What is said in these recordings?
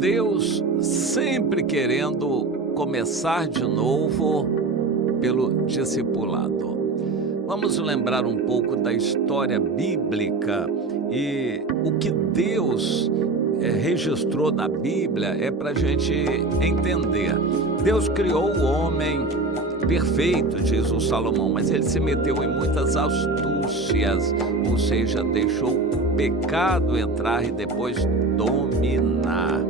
Deus sempre querendo começar de novo pelo discipulado. Vamos lembrar um pouco da história bíblica e o que Deus registrou na Bíblia é para a gente entender. Deus criou o homem perfeito, diz o Salomão, mas ele se meteu em muitas astúcias, ou seja, deixou o pecado entrar e depois dominar.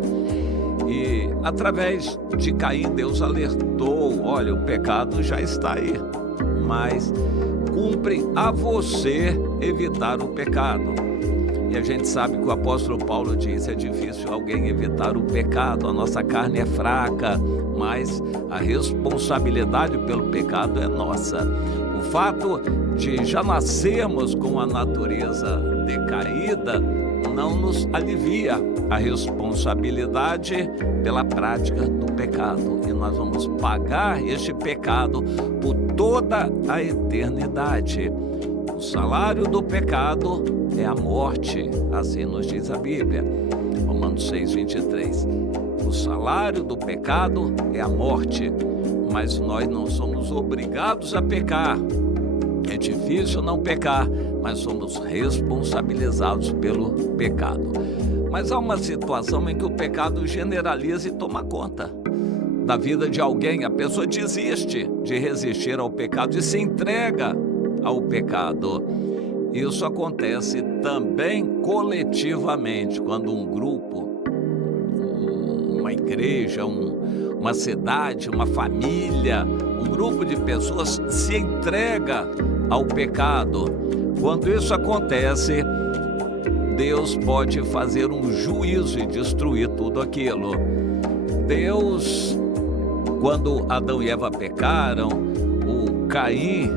E através de Caim, Deus alertou: olha, o pecado já está aí, mas cumpre a você evitar o pecado. E a gente sabe que o apóstolo Paulo diz: é difícil alguém evitar o pecado, a nossa carne é fraca, mas a responsabilidade pelo pecado é nossa. O fato de já nascermos com a natureza decaída não nos alivia a responsabilidade pela prática do pecado. E nós vamos pagar este pecado por toda a eternidade. O salário do pecado é a morte, assim nos diz a Bíblia, Romanos 6:23. O salário do pecado é a morte, mas nós não somos obrigados a pecar. É difícil não pecar, mas somos responsabilizados pelo pecado. Mas há uma situação em que o pecado generaliza e toma conta da vida de alguém. A pessoa desiste de resistir ao pecado e se entrega ao pecado. Isso acontece também coletivamente, quando um grupo, uma igreja, uma cidade, uma família, um grupo de pessoas se entrega ao pecado. Quando isso acontece, Deus pode fazer um juízo e destruir tudo aquilo. Deus, quando Adão e Eva pecaram, o Caim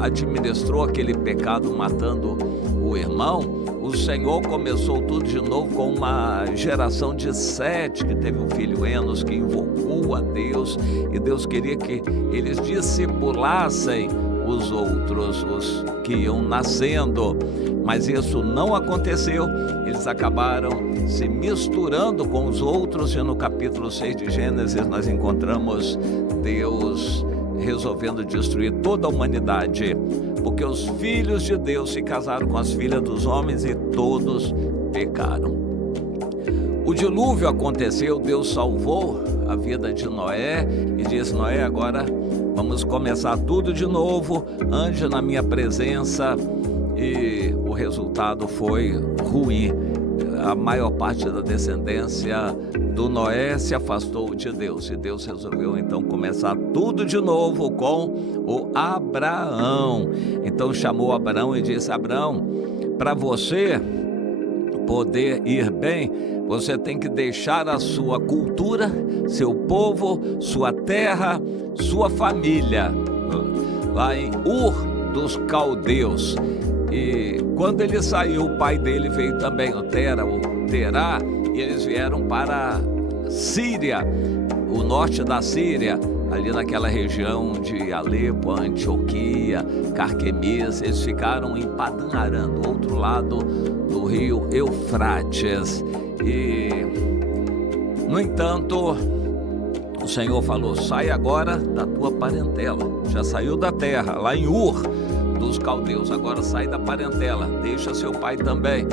administrou aquele pecado matando o irmão. O Senhor começou tudo de novo com uma geração de Sete, que teve o filho Enos, que invocou a Deus, e Deus queria que eles discipulassem os outros, os que iam nascendo, mas isso não aconteceu. Eles acabaram se misturando com os outros, e no capítulo 6 de Gênesis nós encontramos Deus resolvendo destruir toda a humanidade, porque os filhos de Deus se casaram com as filhas dos homens e todos pecaram. O dilúvio aconteceu, Deus salvou a vida de Noé e disse: Noé, agora vamos começar tudo de novo, ande na minha presença. E o resultado foi ruim. A maior parte da descendência do Noé se afastou de Deus, e Deus resolveu então começar tudo de novo com o Abraão. Então chamou Abraão e disse: Abraão, para você poder ir bem, você tem que deixar a sua cultura, seu povo, sua terra, sua família, lá em Ur dos Caldeus. E quando ele saiu, o pai dele veio também, o Terá, e eles vieram para Síria, o norte da Síria, ali naquela região de Alepo, Antioquia, Carquemis. Eles ficaram em Padã Arã, do outro lado do rio Eufrates. E, no entanto, o Senhor falou: sai agora da tua parentela. Já saiu da terra, lá em Ur dos Caldeus, agora sai da parentela, deixa seu pai também.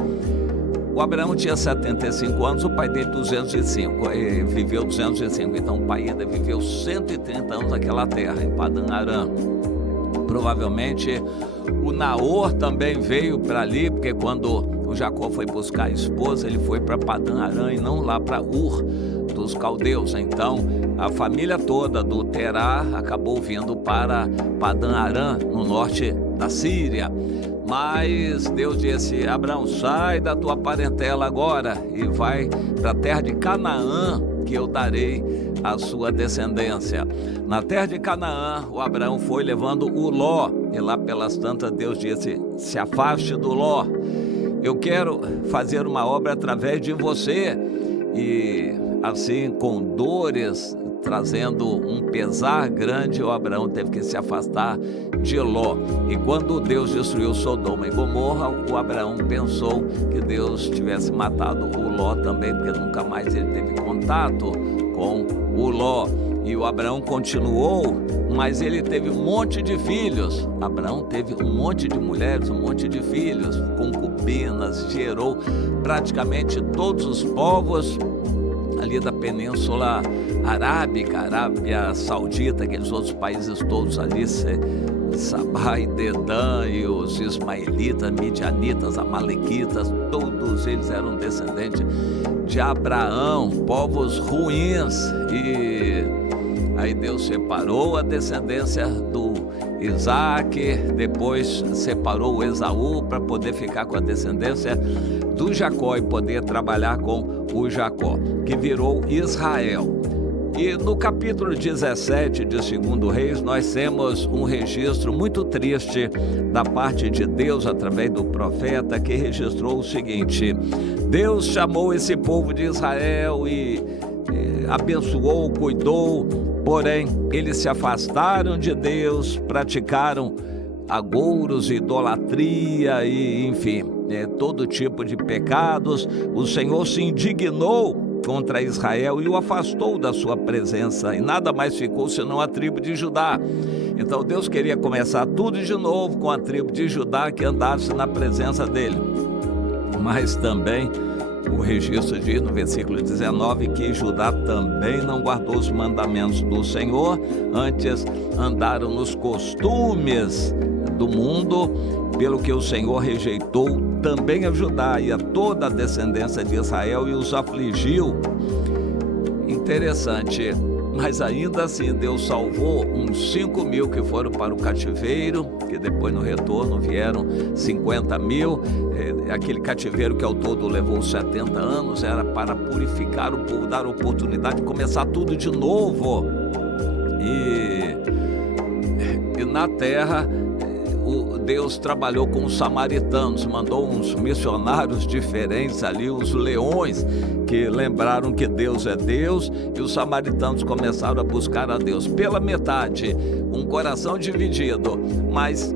O Abraão tinha 75 anos, o pai dele 205, ele viveu 205, então o pai ainda viveu 130 anos naquela terra, em Padã Arã. Provavelmente o Naor também veio para ali, porque quando o Jacó foi buscar a esposa, ele foi para Padã Arã e não lá para Ur dos Caldeus. Então a família toda do Terá acabou vindo para Padã Arã, no norte da Síria. Mas Deus disse: Abraão, sai da tua parentela agora e vai para a terra de Canaã, que eu darei à sua descendência. Na terra de Canaã, o Abraão foi levando o Ló, e lá pelas tantas Deus disse: se afaste do Ló, eu quero fazer uma obra através de você. E assim, com dores trazendo um pesar grande, o Abraão teve que se afastar de Ló. E quando Deus destruiu Sodoma e Gomorra, o Abraão pensou que Deus tivesse matado o Ló também, porque nunca mais ele teve contato com o Ló. E o Abraão continuou, mas ele teve um monte de filhos. Abraão teve um monte de mulheres, um monte de filhos, concubinas, gerou praticamente todos os povos ali da Península Arábica, Arábia Saudita, aqueles outros países todos ali, Sabá e Dedã, e os ismaelitas, midianitas, amalequitas, todos eles eram descendentes de Abraão, povos ruins. E aí Deus separou a descendência do Isaac, depois separou o Esaú para poder ficar com a descendência do Jacó e poder trabalhar com o Jacó, que virou Israel. E no capítulo 17 de 2 Reis, nós temos um registro muito triste da parte de Deus, através do profeta, que registrou o seguinte: Deus chamou esse povo de Israel e abençoou, cuidou, porém eles se afastaram de Deus, praticaram agouros, idolatria e, enfim, todo tipo de pecados. O Senhor se indignou contra Israel e o afastou da sua presença, e nada mais ficou senão a tribo de Judá. Então Deus queria começar tudo de novo com a tribo de Judá, que andasse na presença dele. Mas também o registro diz no versículo 19 que Judá também não guardou os mandamentos do Senhor, antes andaram nos costumes do mundo, pelo que o Senhor rejeitou também a Judá e a toda a descendência de Israel e os afligiu. Interessante, mas ainda assim Deus salvou uns 5.000 que foram para o cativeiro, que depois no retorno vieram 50.000. Aquele cativeiro que ao todo levou 70 anos era para purificar o povo, dar oportunidade de começar tudo de novo. E na terra Deus trabalhou com os samaritanos, mandou uns missionários diferentes ali, os leões, que lembraram que Deus é Deus, e os samaritanos começaram a buscar a Deus. Pela metade, um coração dividido, mas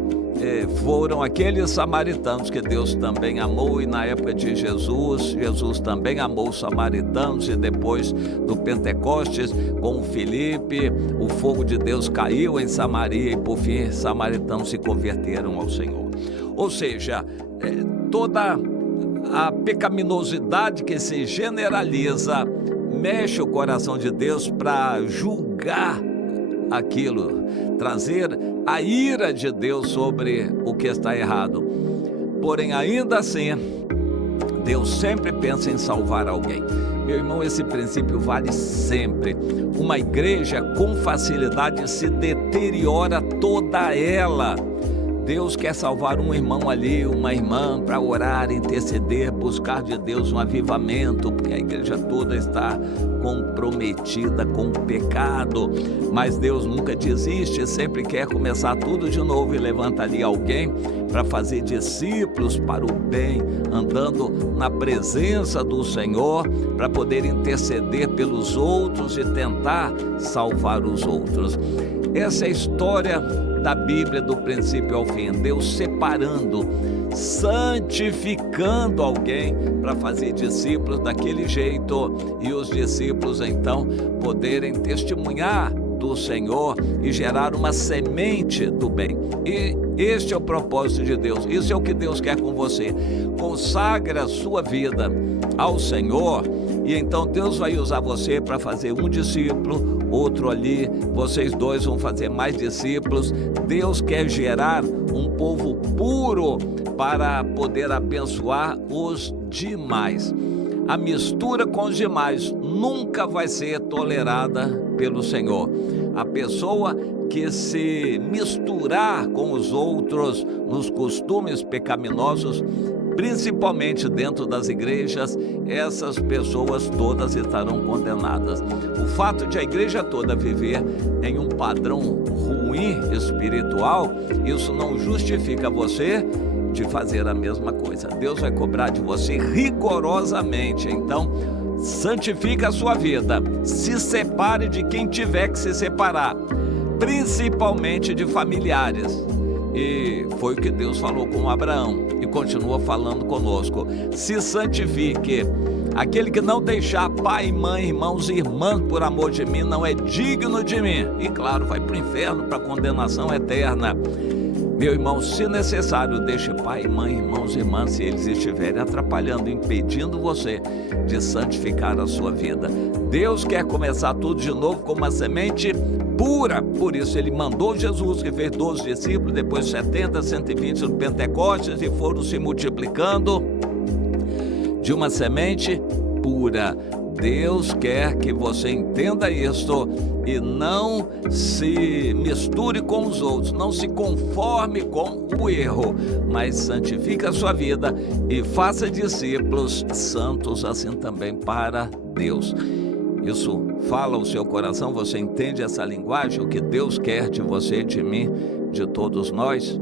foram aqueles samaritanos que Deus também amou, e na época de Jesus também amou os samaritanos, e depois do Pentecostes, com Filipe, o fogo de Deus caiu em Samaria, e por fim, os samaritanos se converteram ao Senhor. Ou seja, toda a pecaminosidade que se generaliza mexe o coração de Deus para julgar aquilo, trazer a ira de Deus sobre o que está errado. Porém, ainda assim, Deus sempre pensa em salvar alguém. Meu irmão, esse princípio vale sempre. Uma igreja com facilidade se deteriora toda ela. Deus quer salvar um irmão ali, uma irmã, para orar, interceder, buscar de Deus um avivamento, porque a igreja toda está comprometida com o pecado. Mas Deus nunca desiste, sempre quer começar tudo de novo e levanta ali alguém para fazer discípulos para o bem, andando na presença do Senhor, para poder interceder pelos outros e tentar salvar os outros. Essa é a história da Bíblia, do princípio ao fim. Deus separando, santificando alguém para fazer discípulos daquele jeito, e os discípulos então poderem testemunhar do Senhor e gerar uma semente do bem. E este é o propósito de Deus. Isso é o que Deus quer com você. Consagre a sua vida ao Senhor, e então Deus vai usar você para fazer um discípulo, outro ali, vocês dois vão fazer mais discípulos. Deus quer gerar um povo puro para poder abençoar os demais. A mistura com os demais nunca vai ser tolerada pelo Senhor. A pessoa que se misturar com os outros nos costumes pecaminosos, principalmente dentro das igrejas, essas pessoas todas estarão condenadas. O fato de a igreja toda viver em um padrão ruim espiritual, isso não justifica você de fazer a mesma coisa. Deus vai cobrar de você rigorosamente. Então, santifique a sua vida, se separe de quem tiver que se separar, principalmente de familiares. E foi o que Deus falou com Abraão e continua falando conosco. Se santifique. Aquele que não deixar pai, mãe, irmãos e irmãs por amor de mim não é digno de mim. E claro, vai para o inferno, para a condenação eterna. Meu irmão, se necessário, deixe pai, mãe, irmãos e irmãs, se eles estiverem atrapalhando, impedindo você de santificar a sua vida. Deus quer começar tudo de novo com uma semente pura. Por isso ele mandou Jesus, que fez 12 discípulos, depois 70, 120 no Pentecostes, e foram se multiplicando de uma semente pura. Deus quer que você entenda isso e não se misture com os outros, não se conforme com o erro, mas santifique a sua vida e faça discípulos santos assim também para Deus. Isso fala o seu coração, você entende essa linguagem, o que Deus quer de você, de mim, de todos nós?